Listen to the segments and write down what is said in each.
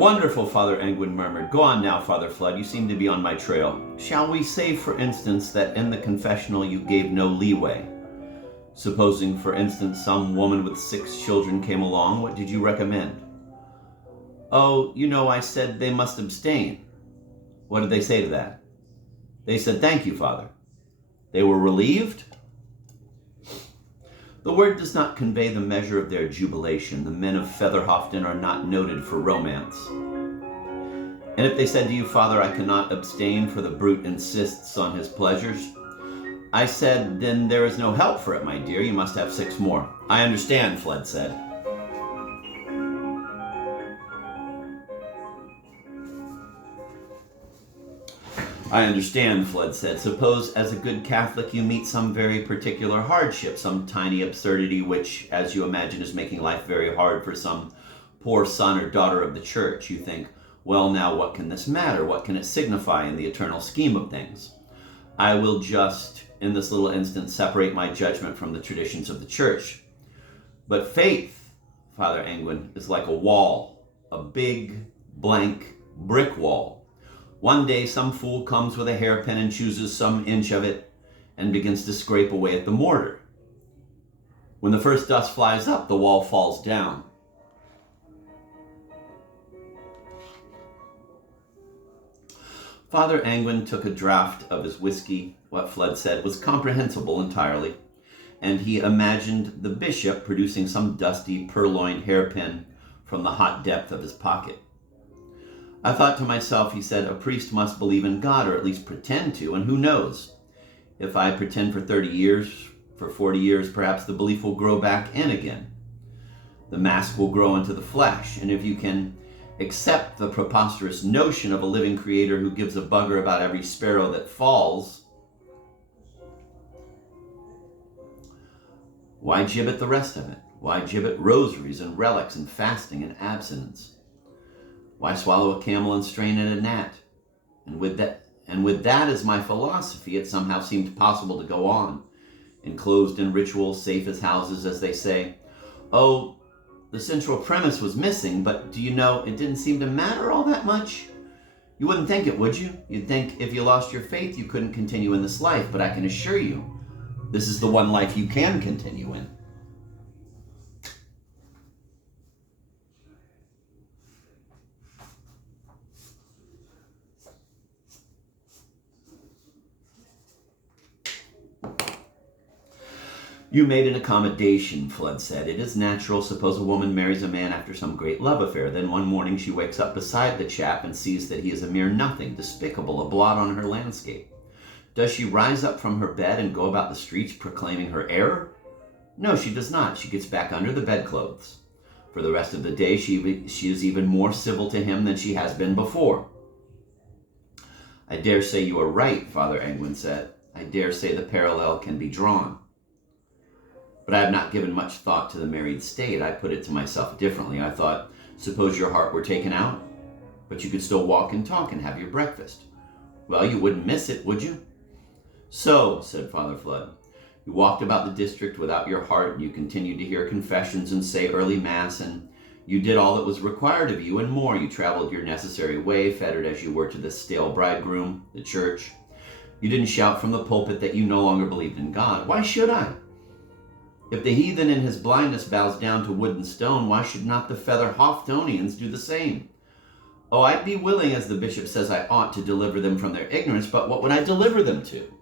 Wonderful, Father Angwin murmured. Go on now, Father Fludd. You seem to be on my trail. Shall we say, for instance, that in the confessional you gave no leeway? Supposing, for instance, some woman with 6 children came along, what did you recommend? Oh, I said they must abstain. What did they say to that? They said, thank you, Father. They were relieved? The word does not convey the measure of their jubilation. The men of Featherhofton are not noted for romance. And if they said to you, Father, I cannot abstain, for the brute insists on his pleasures, I said, then there is no help for it, my dear. You must have 6 more. I understand, Fludd said. I understand, Fludd said. Suppose, as a good Catholic, you meet some very particular hardship, some tiny absurdity which, as you imagine, is making life very hard for some poor son or daughter of the Church. You think, well, now, what can this matter? What can it signify in the eternal scheme of things? I will just, in this little instance, separate my judgment from the traditions of the Church. But faith, Father Angwin, is like a wall, a big, blank brick wall. One day some fool comes with a hairpin and chooses some inch of it and begins to scrape away at the mortar. When the first dust flies up, the wall falls down. Father Angwin took a draught of his whiskey. What Fludd said was comprehensible entirely, and he imagined the bishop producing some dusty purloined hairpin from the hot depth of his pocket. I thought to myself, he said, a priest must believe in God, or at least pretend to, and who knows? If I pretend for 30 years, for 40 years, perhaps the belief will grow back in again. The mask will grow into the flesh, and if you can accept the preposterous notion of a living creator who gives a bugger about every sparrow that falls, why gibbet the rest of it? Why gibbet rosaries and relics and fasting and abstinence? Why swallow a camel and strain at a gnat? And with that as my philosophy, it somehow seemed possible to go on, enclosed in ritual, safe as houses, as they say. Oh, the central premise was missing, but do you know, it didn't seem to matter all that much. You wouldn't think it, would you? You'd think if you lost your faith, you couldn't continue in this life, but I can assure you, this is the one life you can continue in. You made an accommodation, Fludd said. It is natural. Suppose a woman marries a man after some great love affair. Then one morning she wakes up beside the chap and sees that he is a mere nothing, despicable, a blot on her landscape. Does she rise up from her bed and go about the streets proclaiming her error? No, she does not. She gets back under the bedclothes. For the rest of the day, she is even more civil to him than she has been before. I dare say you are right, Father Angwin said. I dare say the parallel can be drawn. But I have not given much thought to the married state. I put it to myself differently. I thought, suppose your heart were taken out, but you could still walk and talk and have your breakfast. Well, you wouldn't miss it, would you? So, said Father Fludd, you walked about the district without your heart, and you continued to hear confessions and say early mass, and you did all that was required of you and more. You traveled your necessary way, fettered as you were to the stale bridegroom, the church. You didn't shout from the pulpit that you no longer believed in God. Why should I? If the heathen in his blindness bows down to wood and stone, why should not the Featherhoftonians do the same? Oh, I'd be willing, as the bishop says I ought, to deliver them from their ignorance, but what would I deliver them to?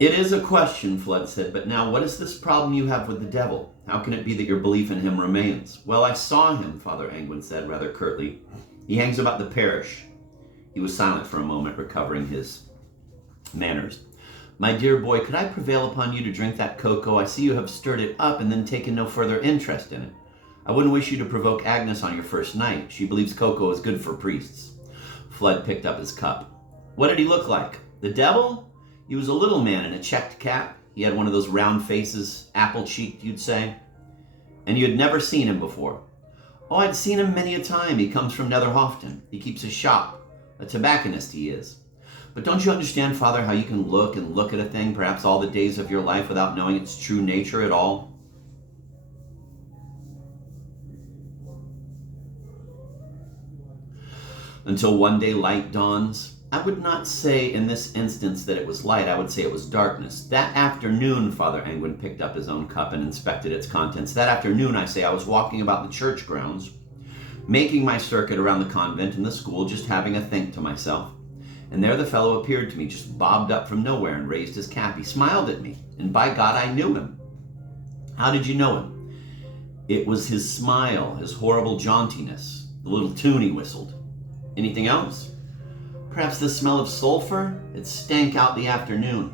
It is a question, Fludd said, but now what is this problem you have with the devil? How can it be that your belief in him remains? Well, I saw him, Father Angwin said rather curtly. He hangs about the parish. He was silent for a moment, recovering his manners. My dear boy, could I prevail upon you to drink that cocoa? I see you have stirred it up and then taken no further interest in it. I wouldn't wish you to provoke Agnes on your first night. She believes cocoa is good for priests. Fludd picked up his cup. What did he look like? The devil? He was a little man in a checked cap. He had one of those round faces, apple-cheeked, you'd say. And you had never seen him before. Oh, I'd seen him many a time. He comes from Netherhofton. He keeps a shop. A tobacconist he is. But don't you understand, Father, how you can look and look at a thing, perhaps all the days of your life, without knowing its true nature at all? Until one day light dawns. I would not say in this instance that it was light. I would say it was darkness. That afternoon, Father Angwin picked up his own cup and inspected its contents. That afternoon, I say, I was walking about the church grounds, making my circuit around the convent and the school, just having a think to myself. And there the fellow appeared to me, just bobbed up from nowhere and raised his cap. He smiled at me, and by God, I knew him. How did you know him? It was his smile, his horrible jauntiness, the little tune he whistled. Anything else? Perhaps the smell of sulfur? It stank out the afternoon.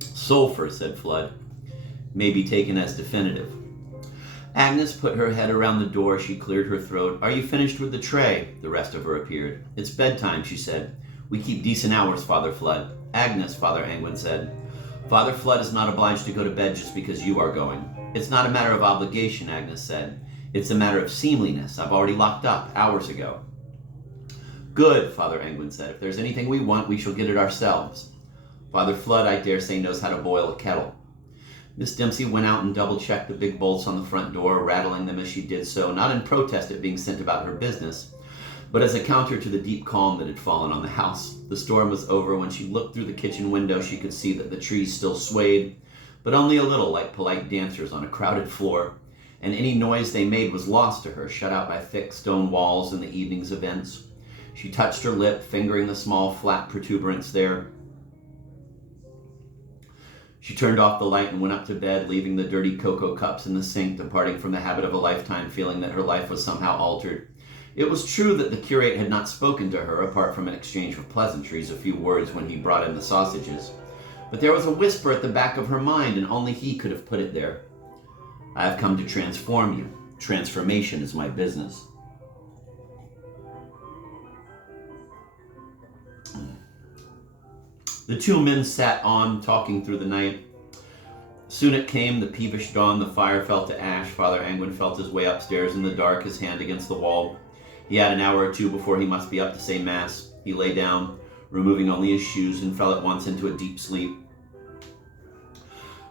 Sulfur, said Fludd, may be taken as definitive. Agnes put her head around the door. She cleared her throat. Are you finished with the tray? The rest of her appeared. It's bedtime, she said. We keep decent hours, Father Fludd. Agnes, Father Angwin said. Father Fludd is not obliged to go to bed just because you are going. It's not a matter of obligation, Agnes said. It's a matter of seemliness. I've already locked up hours ago. Good, Father Angwin said. If there's anything we want, we shall get it ourselves. Father Fludd, I dare say, knows how to boil a kettle. Miss Dempsey went out and double-checked the big bolts on the front door, rattling them as she did so, not in protest at being sent about her business, but as a counter to the deep calm that had fallen on the house. The storm was over. When she looked through the kitchen window, she could see that the trees still swayed, but only a little, like polite dancers on a crowded floor, and any noise they made was lost to her, shut out by thick stone walls and the evening's events. She touched her lip, fingering the small, flat protuberance there. She turned off the light and went up to bed, leaving the dirty cocoa cups in the sink, departing from the habit of a lifetime, feeling that her life was somehow altered. It was true that the curate had not spoken to her, apart from an exchange of pleasantries, a few words when he brought in the sausages. But there was a whisper at the back of her mind, and only he could have put it there. I have come to transform you. Transformation is my business. The two men sat on, talking through the night. Soon it came, the peevish dawn. The fire fell to ash. Father Angwin felt his way upstairs in the dark, his hand against the wall. He had an hour or two before he must be up to say Mass. He lay down, removing only his shoes, and fell at once into a deep sleep.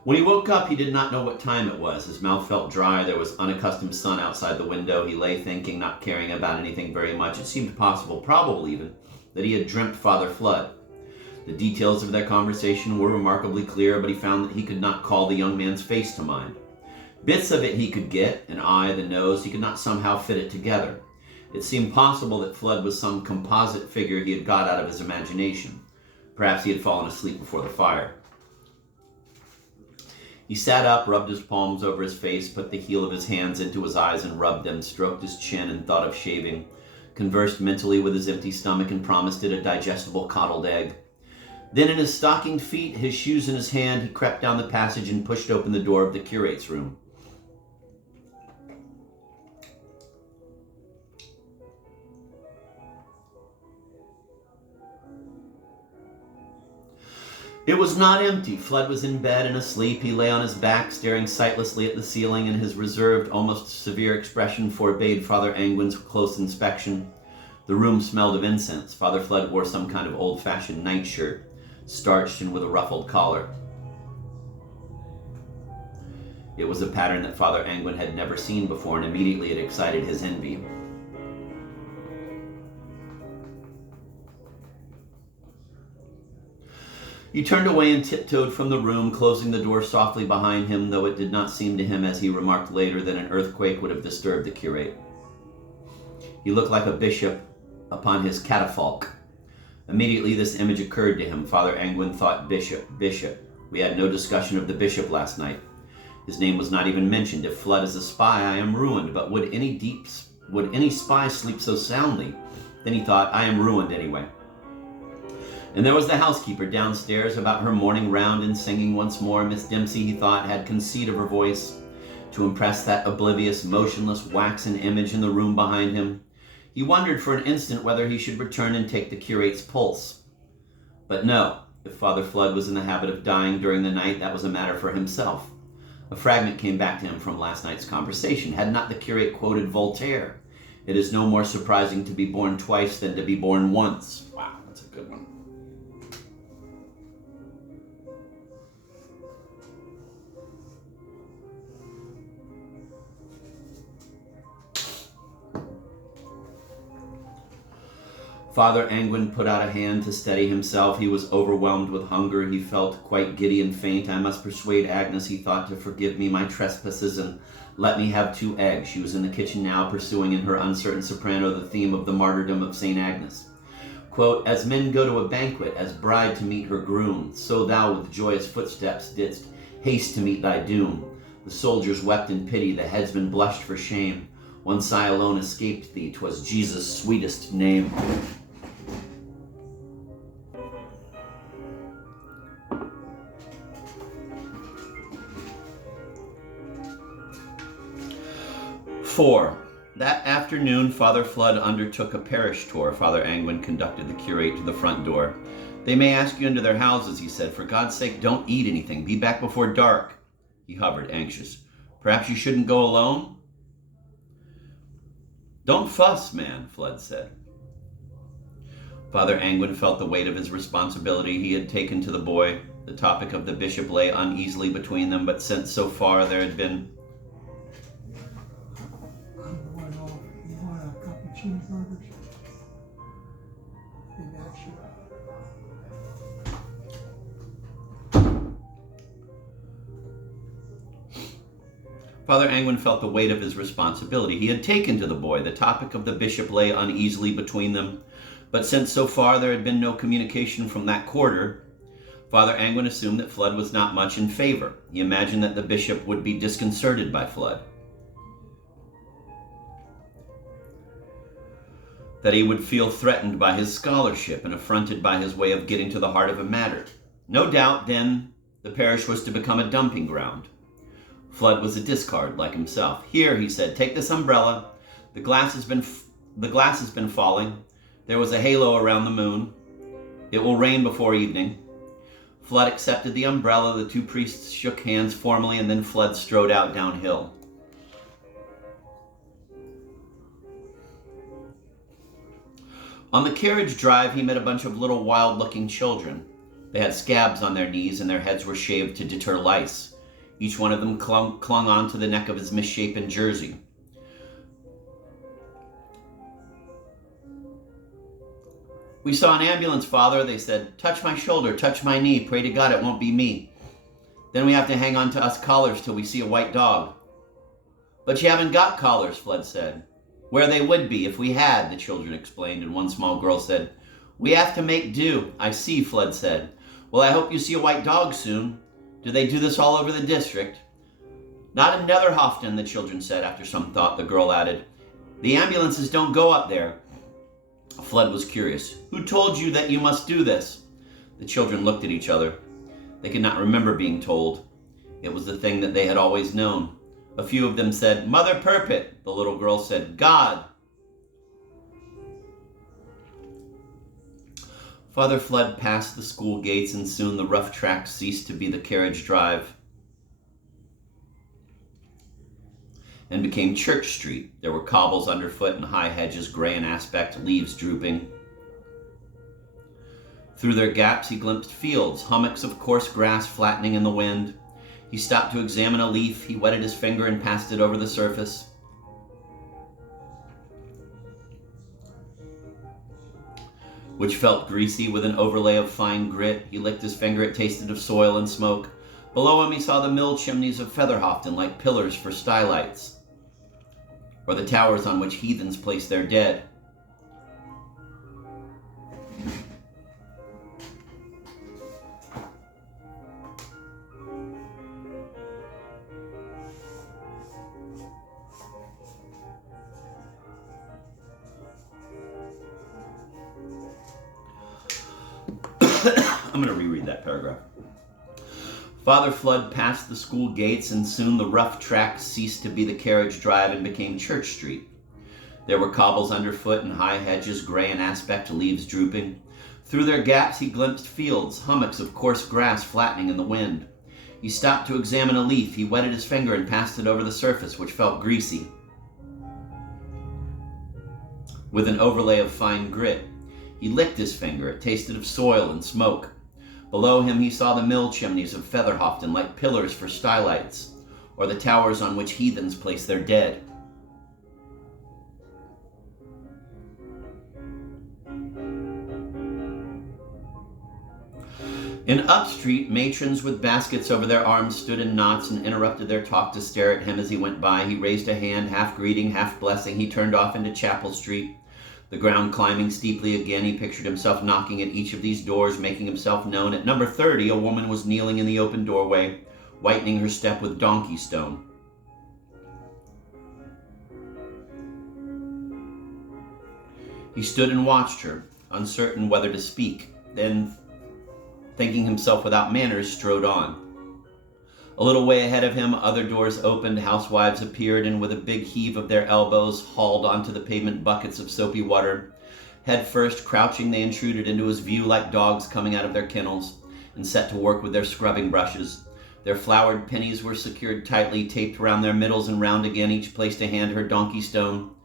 When he woke up, he did not know what time it was. His mouth felt dry. There was unaccustomed sun outside the window. He lay thinking, not caring about anything very much. It seemed possible, probable even, that he had dreamt Father Fludd. The details of their conversation were remarkably clear, but he found that he could not call the young man's face to mind. Bits of it he could get, an eye, the nose. He could not somehow fit it together. It seemed possible that Fludd was some composite figure he had got out of his imagination. Perhaps he had fallen asleep before the fire. He sat up, rubbed his palms over his face, put the heel of his hands into his eyes and rubbed them, stroked his chin and thought of shaving, conversed mentally with his empty stomach and promised it a digestible coddled egg. Then in his stockinged feet, his shoes in his hand, he crept down the passage and pushed open the door of the curate's room. It was not empty. Fludd was in bed and asleep. He lay on his back, staring sightlessly at the ceiling, and his reserved, almost severe expression forbade Father Angwin's close inspection. The room smelled of incense. Father Fludd wore some kind of old-fashioned nightshirt, starched and with a ruffled collar. It was a pattern that Father Angwin had never seen before, and immediately it excited his envy. He turned away and tiptoed from the room, closing the door softly behind him, though it did not seem to him, as he remarked later, that an earthquake would have disturbed the curate. He looked like a bishop upon his catafalque. Immediately this image occurred to him. Father Angwin thought bishop. We had no discussion of the bishop last night. His name was not even mentioned. If Fludd is a spy, I am ruined. But would any spy sleep so soundly? Then he thought, I am ruined anyway. And there was the housekeeper downstairs about her morning round and singing once more. Miss Dempsey, he thought, had conceit of her voice to impress that oblivious, motionless, waxen image in the room behind him. He wondered for an instant whether he should return and take the curate's pulse. But no, if Father Fludd was in the habit of dying during the night, that was a matter for himself. A fragment came back to him from last night's conversation. Had not the curate quoted Voltaire? It is no more surprising to be born twice than to be born once. Wow, that's a good one. Father Anguin put out a hand to steady himself. He was overwhelmed with hunger. He felt quite giddy and faint. I must persuade Agnes, he thought, to forgive me my trespasses and let me have 2 eggs. She was in the kitchen now, pursuing in her uncertain soprano the theme of the martyrdom of St. Agnes. Quote, as men go to a banquet, as bride to meet her groom, so thou with joyous footsteps didst haste to meet thy doom. The soldiers wept in pity, the headsmen blushed for shame. One sigh alone escaped thee, 'twas Jesus' sweetest name. Four. That afternoon, Father Fludd undertook a parish tour. Father Anguin conducted the curate to the front door. They may ask you into their houses, he said. For God's sake, don't eat anything. Be back before dark. He hovered, anxious. Perhaps you shouldn't go alone? Don't fuss, man, Fludd said. Father Anguin felt the weight of his responsibility he had taken to the boy. The topic of the bishop lay uneasily between them, but since so far there had been... You want a couple cheeseburgers? Maybe extra. Father Anguin felt the weight of his responsibility he had taken to the boy. The topic of the bishop lay uneasily between them, but since so far there had been no communication from that quarter, Father Anguin assumed that Fludd was not much in favor. He imagined that the bishop would be disconcerted by Fludd, that he would feel threatened by his scholarship and affronted by his way of getting to the heart of a matter. No doubt, then, the parish was to become a dumping ground. Fludd was a discard, like himself. Here, he said, take this umbrella. The glass has been falling. There was a halo around the moon. It will rain before evening. Fludd accepted the umbrella. The 2 priests shook hands formally, and then Fludd strode out downhill. On the carriage drive, he met a bunch of little wild-looking children. They had scabs on their knees, and their heads were shaved to deter lice. Each one of them clung on to the neck of his misshapen jersey. We saw an ambulance, Father, they said. Touch my shoulder, touch my knee. Pray to God it won't be me. Then we have to hang on to us collars till we see a white dog. But you haven't got collars, Fludd said. Where they would be if we had, the children explained, and one small girl said, we have to make do. I see, Fludd said. Well, I hope you see a white dog soon. Do they do this all over the district? Not in Netherhofton, the children said. After some thought, the girl added, the ambulances don't go up there. Fludd was curious. Who told you that you must do this? The children looked at each other. They could not remember being told. It was the thing that they had always known. A few of them said, Mother Perpet. The little girl said, God. Father Fludd passed the school gates, and soon the rough track ceased to be the carriage drive and became Church Street. There were cobbles underfoot and high hedges, gray in aspect, leaves drooping. Through their gaps he glimpsed fields, hummocks of coarse grass flattening in the wind. He stopped to examine a leaf. He wetted his finger and passed it over the surface. Which felt greasy with an overlay of fine grit. He licked his finger. It tasted of soil and smoke. Below him he saw the mill chimneys of Featherhofton like pillars for skylights, or the towers on which heathens place their dead. I'm going to reread that paragraph. Father Fludd passed the school gates, and soon the rough track ceased to be the carriage drive and became Church Street. There were cobbles underfoot and high hedges, gray in aspect, leaves drooping. Through their gaps he glimpsed fields, hummocks of coarse grass flattening in the wind. He stopped to examine a leaf. He wetted his finger and passed it over the surface, which felt greasy, with an overlay of fine grit. He licked his finger. It tasted of soil and smoke. Below him he saw the mill chimneys of Featherhofton like pillars for stylites, or the towers on which heathens place their dead. In Up Street, matrons with baskets over their arms stood in knots and interrupted their talk to stare at him as he went by. He raised a hand, half greeting, half blessing. He turned off into Chapel Street, the ground climbing steeply again. He pictured himself knocking at each of these doors, making himself known. At number 30, a woman was kneeling in the open doorway, whitening her step with donkey stone. He stood and watched her, uncertain whether to speak. Then, thinking himself without manners, strode on. A little way ahead of him, other doors opened, housewives appeared, and with a big heave of their elbows, hauled onto the pavement buckets of soapy water. Head first, crouching, they intruded into his view like dogs coming out of their kennels, and set to work with their scrubbing brushes. Their flowered pennies were secured tightly, taped around their middles and round again. Each placed a hand her donkey stone.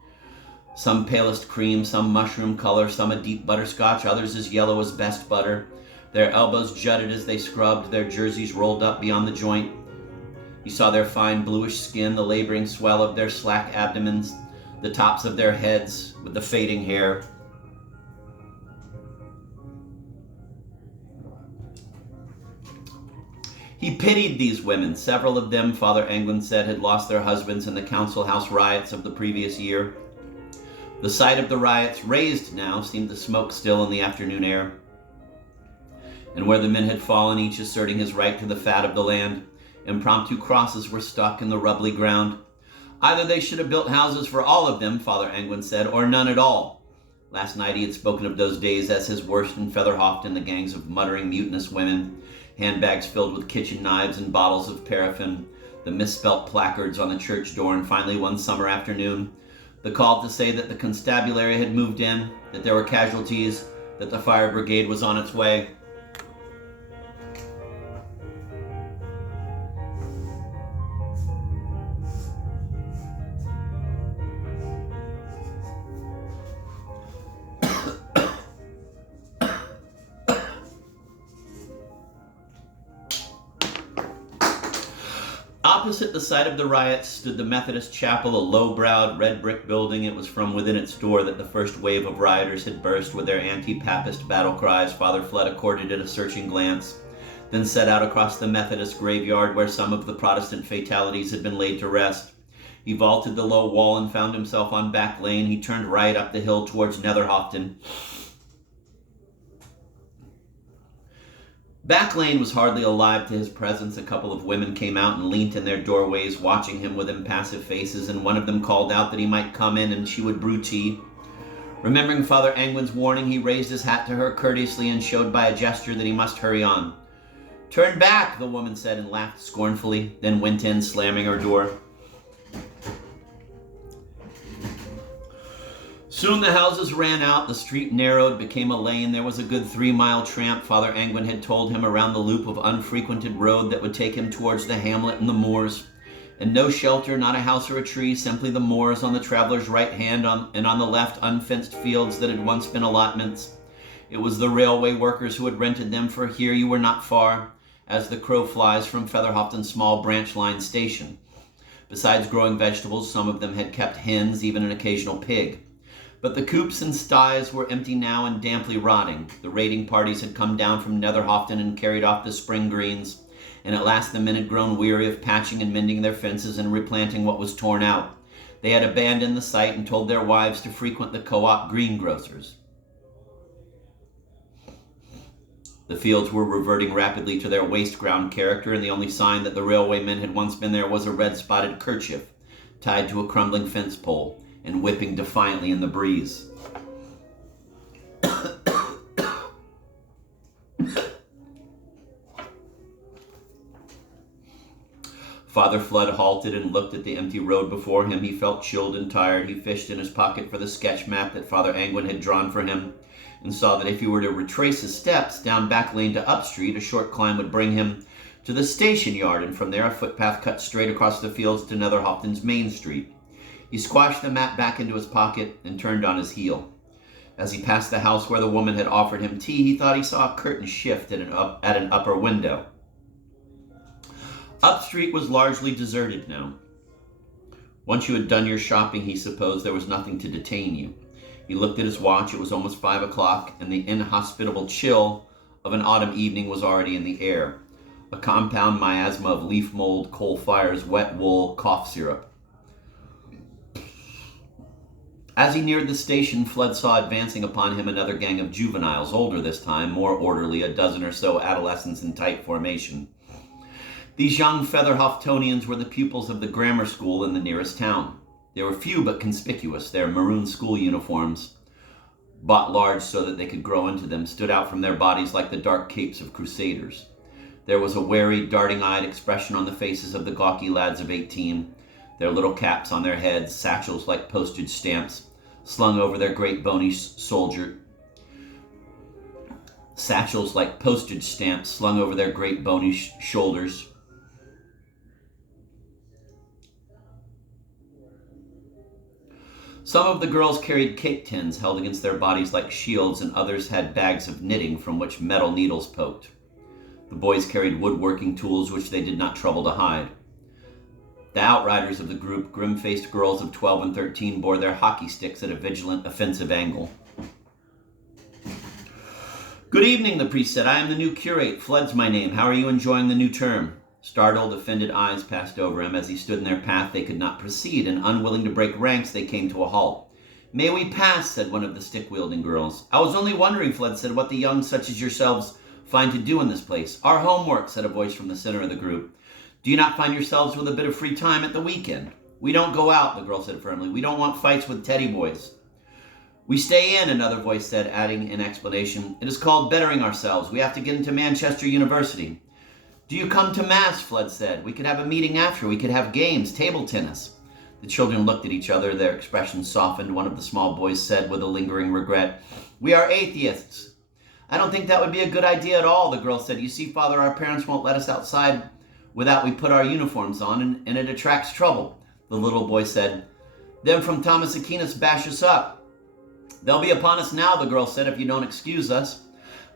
Some palest cream, some mushroom color, some a deep butterscotch, others as yellow as best butter. Their elbows jutted as they scrubbed, their jerseys rolled up beyond the joint. He saw their fine bluish skin, the laboring swell of their slack abdomens, the tops of their heads with the fading hair. He pitied these women. Several of them, Father Anglin said, had lost their husbands in the council house riots of the previous year. The sight of the riots, raised now, seemed to smoke still in the afternoon air. And where the men had fallen, each asserting his right to the fat of the land, impromptu crosses were stuck in the rubbly ground. Either they should have built houses for all of them, Father Anglin said, or none at all. Last night he had spoken of those days as his worst in Featherhofton, the gangs of muttering, mutinous women, handbags filled with kitchen knives and bottles of paraffin, the misspelt placards on the church door, and finally one summer afternoon, the call to say that the constabulary had moved in, that there were casualties, that the fire brigade was on its way. Opposite the site of the riots stood the Methodist chapel, a low-browed, red-brick building. It was from within its door that the first wave of rioters had burst with their anti-papist battle cries. Father Fludd accorded it a searching glance, then set out across the Methodist graveyard where some of the Protestant fatalities had been laid to rest. He vaulted the low wall and found himself on Back Lane. He turned right up the hill towards Netherhofton. Back Lane was hardly alive to his presence. A couple of women came out and leant in their doorways, watching him with impassive faces, and one of them called out that he might come in and she would brew tea. Remembering Father Anglin's warning, he raised his hat to her courteously and showed by a gesture that he must hurry on. "Turn back," the woman said and laughed scornfully, then went in, slamming her door. Soon the houses ran out, the street narrowed, became a lane. There was a good 3-mile tramp, Father Anglin had told him, around the loop of unfrequented road that would take him towards the hamlet and the moors. And no shelter, not a house or a tree, simply the moors on the traveler's right hand, and on the left unfenced fields that had once been allotments. It was the railway workers who had rented them, for here you were not far, as the crow flies, from Featherhofton's small branch line station. Besides growing vegetables, some of them had kept hens, even an occasional pig. But the coops and sties were empty now and damply rotting. The raiding parties had come down from Netherhofton and carried off the spring greens, and at last the men had grown weary of patching and mending their fences and replanting what was torn out. They had abandoned the site and told their wives to frequent the co-op greengrocers. The fields were reverting rapidly to their waste-ground character, and the only sign that the railwaymen had once been there was a red-spotted kerchief tied to a crumbling fence pole and whipping defiantly in the breeze. Father Fludd halted and looked at the empty road before him. He felt chilled and tired. He fished in his pocket for the sketch map that Father Anglin had drawn for him, and saw that if he were to retrace his steps down Back Lane to Up Street, a short climb would bring him to the station yard, and from there a footpath cut straight across the fields to Netherhofton's Main Street. He squashed the map back into his pocket and turned on his heel. As he passed the house where the woman had offered him tea, he thought he saw a curtain shift at an upper window. Up Street was largely deserted now. Once you had done your shopping, he supposed there was nothing to detain you. He looked at his watch. It was almost 5 o'clock, and the inhospitable chill of an autumn evening was already in the air. A compound miasma of leaf mold, coal fires, wet wool, cough syrup. As he neared the station, Fludd saw advancing upon him another gang of juveniles, older this time, more orderly, a dozen or so adolescents in tight formation. These young Featherhoftonians were the pupils of the grammar school in the nearest town. They were few but conspicuous. Their maroon school uniforms, bought large so that they could grow into them, stood out from their bodies like the dark capes of crusaders. There was a wary, darting-eyed expression on the faces of the gawky lads of 18, their little caps on their heads, satchels like postage stamps, slung over their great bony shoulders. Some of the girls carried cake tins held against their bodies like shields, and others had bags of knitting from which metal needles poked. The boys carried woodworking tools which they did not trouble to hide. The outriders of the group, grim-faced girls of 12 and 13, bore their hockey sticks at a vigilant, offensive angle. "Good evening," the priest said. "I am the new curate. Fludd's my name. How are you enjoying the new term?" Startled, offended eyes passed over him. As he stood in their path, they could not proceed, and unwilling to break ranks, they came to a halt. "May we pass?" said one of the stick-wielding girls. "I was only wondering," Fludd said, "what the young such as yourselves find to do in this place." "Our homework," said a voice from the center of the group. "Do you not find yourselves with a bit of free time at the weekend?" "We don't go out," the girl said firmly. "We don't want fights with teddy boys." "We stay in," another voice said, adding in explanation, "It is called bettering ourselves. We have to get into Manchester University." "Do you come to Mass?" Fludd said. "We could have a meeting after. We could have games, table tennis." The children looked at each other. Their expressions softened. One of the small boys said with a lingering regret, "We are atheists." "I don't think that would be a good idea at all," the girl said. "You see, Father, our parents won't let us outside without we put our uniforms on, and it attracts trouble." The little boy said, "Them from Thomas Aquinas bash us up." "They'll be upon us now," the girl said, "if you don't excuse us."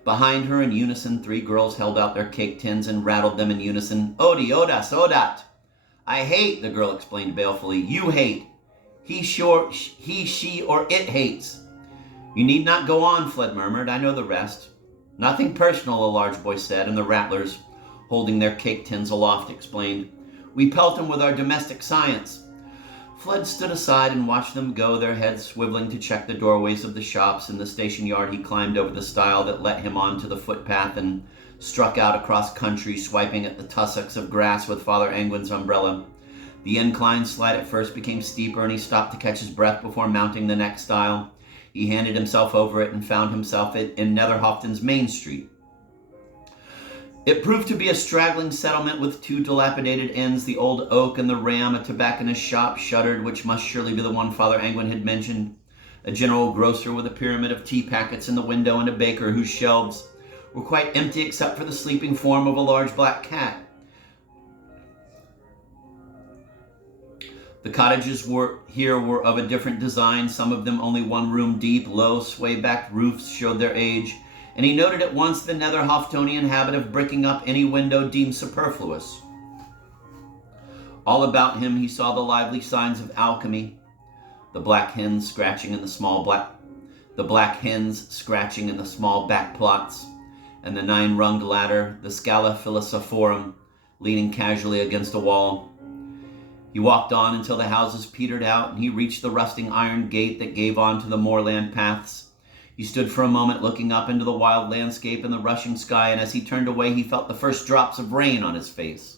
Behind her, in unison, 3 girls held out their cake tins and rattled them in unison. "Odi, odas, odat." "I hate," the girl explained balefully. "You hate. He, she, or it hates." "You need not go on," Fludd murmured. "I know the rest." "Nothing personal," a large boy said, and the rattlers, holding their cake tins aloft, explained, "We pelt them with our domestic science." Fludd stood aside and watched them go, their heads swiveling to check the doorways of the shops. In the station yard, he climbed over the stile that let him onto the footpath and struck out across country, swiping at the tussocks of grass with Father Angwin's umbrella. The incline slide at first became steeper, and he stopped to catch his breath before mounting the next stile. He handed himself over it and found himself in Netherhofton's Main Street. It proved to be a straggling settlement with 2 dilapidated inns, the Old Oak and the Ram, a tobacconist's shop shuttered, which must surely be the one Father Angwin had mentioned, a general grocer with a pyramid of tea packets in the window, and a baker whose shelves were quite empty except for the sleeping form of a large black cat. The cottages were of a different design, some of them only 1 room deep. Low, sway-backed roofs showed their age, and he noted at once the Netherhoftonian habit of bricking up any window deemed superfluous. All about him he saw the lively signs of alchemy, the black hens scratching in the small back plots, and the 9-runged ladder, the Scala Philosophorum, leaning casually against a wall. He walked on until the houses petered out, and he reached the rusting iron gate that gave on to the moorland paths. He stood for a moment looking up into the wild landscape and the rushing sky, and as he turned away, he felt the first drops of rain on his face.